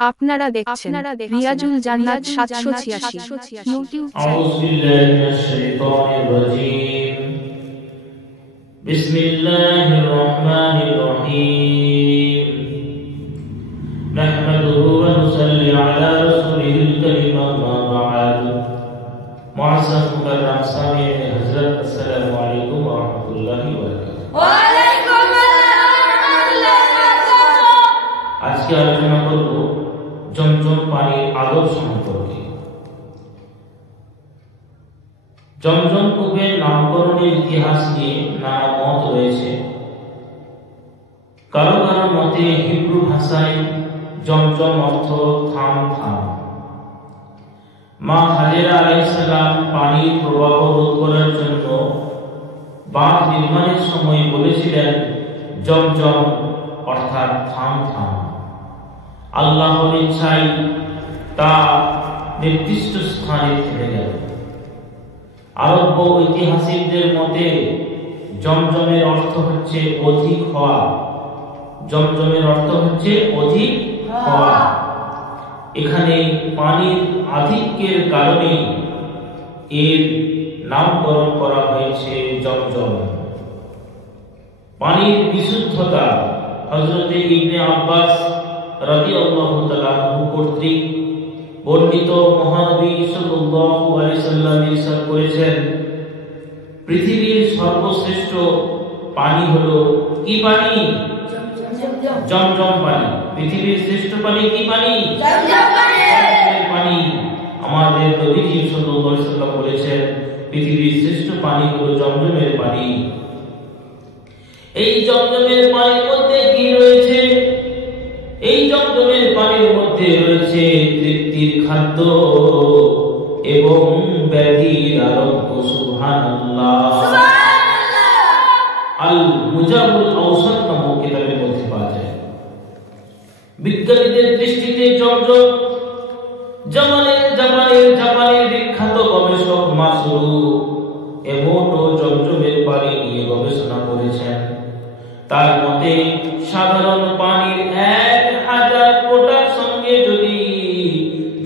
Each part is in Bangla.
আপনারা দেখছেন রিয়াজুল জান্নাত 786 ইউটিউব আউযু বিল্লাহি মিনাশ শাইতানির রাজীম বিসমিল্লাহির রহমানির রহিম নাহমাদুহু ওয়া নুসাল্লি আলা রাসূলিল কারীম আম্মা বা'দ মুআজ্জাম মুকাররাম সামিঈন হযরত আসসালামু আলাইকুম ওয়া রাহমাতুল্লাহি ওয়া বারাকাতুহু। ওয়া আলাইকুম আসসালাম ওয়া রাহমাতুল্লাহি ওয়া বারাকাতুহু। আজকে আলোচনা করব জমজম পানির আদব সম্পর্কে। জমজম কূপের নামকরণের ইতিহাস নিয়ে নানা মত রয়েছে। কারো কারো মতে হিব্রু ভাষায় জমজম অর্থ থাম থাম। মা হাজেরা আলাইহিস সালাম পানির প্রবাহ রোধ করার জন্য বাঁধ নির্মাণের সময় বলেছিলেন জমজম অর্থাৎ থাম থাম। আল্লাহর ইচ্ছায় তা নির্দিষ্ট স্থানে থেমে গেল। আরব ঐতিহাসিকদের মতে জমজমের অর্থ হচ্ছে অধিক হওয়া। জমজমের অর্থ হচ্ছে অধিক হওয়া। এখানে পানির আধিক্যের কারণে এর নামকরণ করা হয়েছে জমজম। পানির বিশুদ্ধতা হযরত ইবনে আব্বাস রাদিয়াল্লাহু তাআলা আনহু কর্তৃক বর্ণিত মহানবী সাল্লাল্লাহু আলাইহি সাল্লাম ইরশাদ করেছেন, পৃথিবীর সর্বশ্রেষ্ঠ পানি হলো কি পানি? জমজম পানি। পৃথিবীর শ্রেষ্ঠ পানি কি পানি? জমজম পানি। আমাদের নবীজি সাল্লাল্লাহু আলাইহি সাল্লাম বলেছেন, পৃথিবীর শ্রেষ্ঠ পানি হলো জমজমের পানি। এই জমজমের পানির মধ্যে কি রয়েছে? এই জমজমের পানির মধ্যে রয়েছে তৃপ্তির খাদ্য এবং ব্যাধির আরোগ্য। সুবহানাল্লাহ। আল মুজাবুল আওসাত নামক কিতাবের মধ্যে পাওয়া যায়। বিজ্ঞানীদের দৃষ্টিতে জমজম জাপানের বিখ্যাত গবেষক মাসরু এমোটো জমজমের পানি নিয়ে গবেষণা করেছেন। তার মতে সাধারণ পানির 1000 ফোঁটার সঙ্গে যদি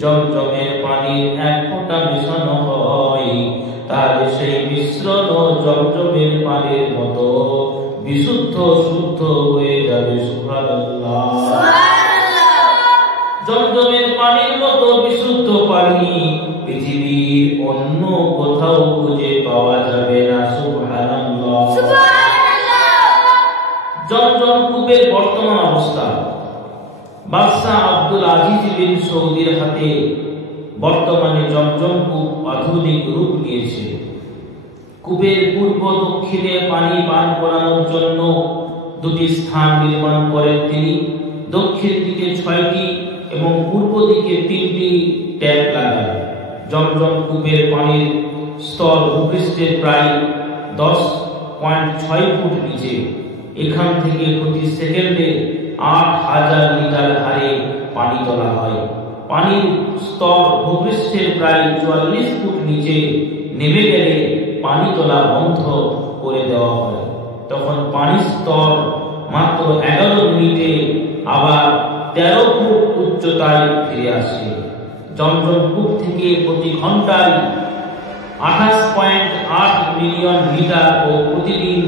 জমজমের পানির 1 ফোঁটা মেশানো হয়, তাহলে সেই মিশ্রণ জমজমের পানির মতো বিশুদ্ধ শুদ্ধ হয়ে যাবে। সুবহানাল্লাহ। জমজমের পানির মতো বিশুদ্ধ পানি পৃথিবীর অন্য কোথাও খুঁজে পাওয়া যাবে না। সুবহানাল্লাহ। জমজম কূপের বর্তমান অবস্থা। বাদশা আব্দুল আজিজ বিন সৌদির হাতে বর্তমানে জমজম কূপ আধুনিক রূপ নিয়েছে। কূপের পূর্ব দক্ষিণে পানি পান করানোর জন্য 2টি স্থান নির্মাণ করেন তিনি। দক্ষিণ দিকে 6টি এবং পূর্ব দিকে 3টি ট্যাপ লাগান। জমজম কূপের পানির স্তর ভূপৃষ্ঠের প্রায় 10.6 ফুট নিচে। এখান থেকে প্রতি সেকেন্ডে 8000 লিটার হারে পানি তোলা হয়। পানির স্তর ভূপৃষ্ঠের প্রায় 44 ফুট নিচে নেমে গেলে পানি তোলা বন্ধ করে দেওয়া হয়। তখন পানির স্তর মাত্র 11 মিনিটে আবার 13 ফুট উচ্চতায় ফিরে আসে। জমজম কূপ থেকে প্রতি ঘন্টায় 28.8 মিলিয়ন লিটার ও প্রতিদিন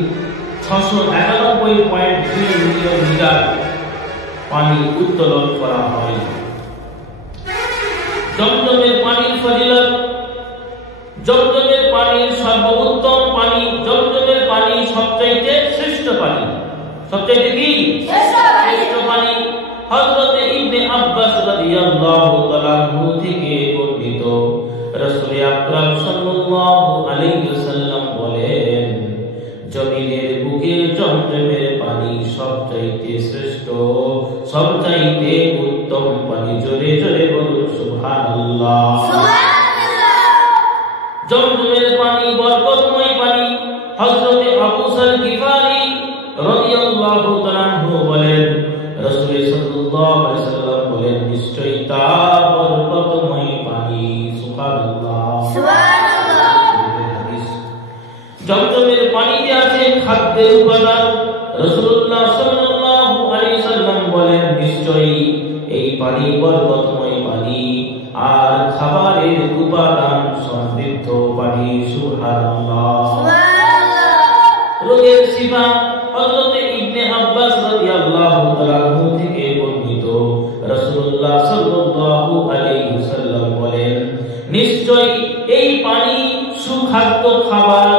691.2 মিলিয়ন লিটার পানি উত্তোলন করা হয়। জমজমের পানির ফজিলত। জমজমের পানির সর্বোত্তম পানি। জমজমের পানি সবচাইতে শ্রেষ্ঠ পানি। সবচাইতে কি? শ্রেষ্ঠ পানি। হযরত ইবনে আব্বাস রাদিয়াল্লাহু তাআলা আনহু থেকে বর্ণিত, রাসূল আকরাম সাল্লাল্লাহু আলাইহি ওয়াসাল্লাম বলেন, জমিনের বুকে জমজমের পানি সবচাইতে শ্রেষ্ঠ, সবচাইতে উত্তম পানি। জোরে জোরে বলুন সুবহানাল্লাহ। জমজমের পানি বরকতময় পানি। হযরত আবু সাল গিফারি রাদিয়াল্লাহু তাআলা আনহু বলেন, রাসূল সাল্লাল্লাহু আলাইহি ওয়াসাল্লাম বলেন, নিশ্চয়ই তা বরকতময় পানি। সুবহানাল্লাহ। জমজমের পানিতে আছে খাদ্যের উপাদান। রাসূলুল্লাহ সাল্লাল্লাহু আলাইহি ওয়াসাল্লাম বলেন, নিশ্চয়ই এই পানি বরকতময় পানি আর খাবারের উপাদান সমৃদ্ধ পানি। সুবহানাল্লাহ। রোগের শিফা হযরত ইবনে আব্বাস রাদিয়াল্লাহু তাআলা আনহু থেকে বর্ণিত, রাসূলুল্লাহ সাল্লাল্লাহু আলাইহি ওয়াসাল্লাম বলেন, নিশ্চয় এই পানি সুখাদ্য খাবার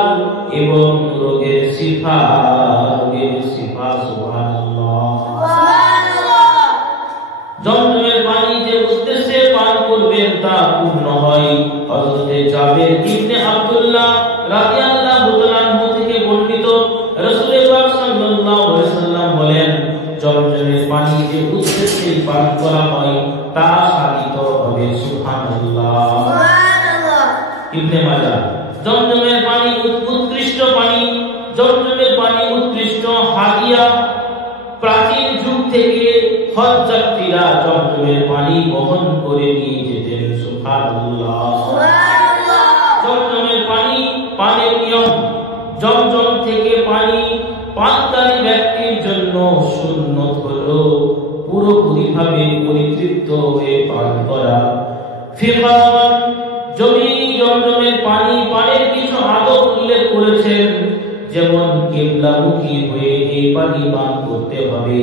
এবং রোগের শিফা। সুবহানাল্লাহ। জমজমের পানি যে উদ্দেশ্যে পান করবেন তা পূর্ণ হয়। হযরত জাবের ইবনে আব্দুল্লাহ রাদিয়াল্লাহু তাআলা আনহু থেকে বর্ণিত, রাসূল পাক সাল্লাল্লাহু আলাইহি ওয়াসাল্লাম বলেন, জমজমের পানি যে উদ্দেশ্যে পান করা হয় তা সাধিত হবে। সুবহানাল্লাহ। ইবনে মাজাহ। জমজমের পানি উৎকৃষ্ট পানি। জমজমের পানি উৎকৃষ্ট হাদিয়া। প্রাচীন যুগ থেকে হজ যাত্রীরা জমজমের পানি বহন করে নিয়ে যেতেন। সুবহানাল্লাহ। জমজমের পানি পানের নিয়ম। জমজম থেকে পানি পানকারী ব্যক্তির জন্য সুন্নত হলো পুরোপুরিভাবে পরিতৃপ্ত হয়ে পান করা। ফিকহ জমজমের পানি পানের কিছু আদব উল্লেখ করেছেন, যেমন কিবলামুখী হয়ে এই পানি পান করতে হবে,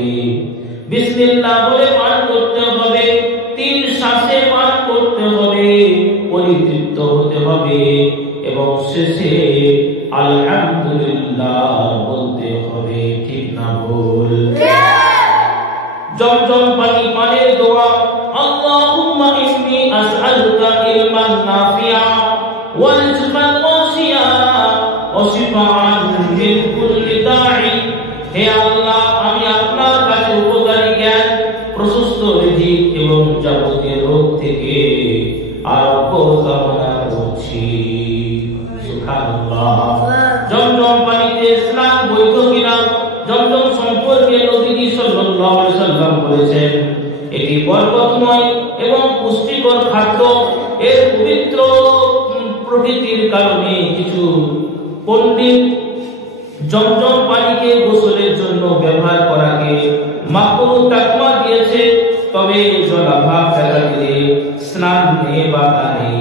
বিসমিল্লাহ বলে পান করতে হবে, 3 শ্বাসে পান করতে হবে, পরিতৃপ্ত হতে হবে এবং শেষে আলহামদুলিল্লাহ বলতে হবে। ঠিক না ভুল? জমজম পানি পানের দোয়া, আল্লাহুম্মা ইন্নী আসআলুকা ইলমান নাফিআ ওয়া রিজকান ওয়াসিআ ওয়া শিফাআন মিন কুল্লি দাঈ। হে আল্লাহ, আমি আপনার কাছে উপকারী জ্ঞান, প্রশস্ত রিজিক এবং যাবতীয় রোগ থেকে আরোগ্য কামনা করছি। সুবহানাল্লাহ। জমজম পানিতে স্নান বৈধ কিনা? জমজম সম্পর্কে নবী সাল্লাল্লাহু আলাইহি ওয়াসাল্লাম বলেছেন, এটি বরকতময় এবং পুষ্টিকর খাদ্য। এর পবিত্র প্রকৃতির কারণে কিছু পণ্ডিত জমজম পানিকে গোসলের জন্য ব্যবহার করাকে মাকরুহ তাকমা দিয়েছে। তবে জলাভাব দেখা দিলে স্নান নেই বা নেই।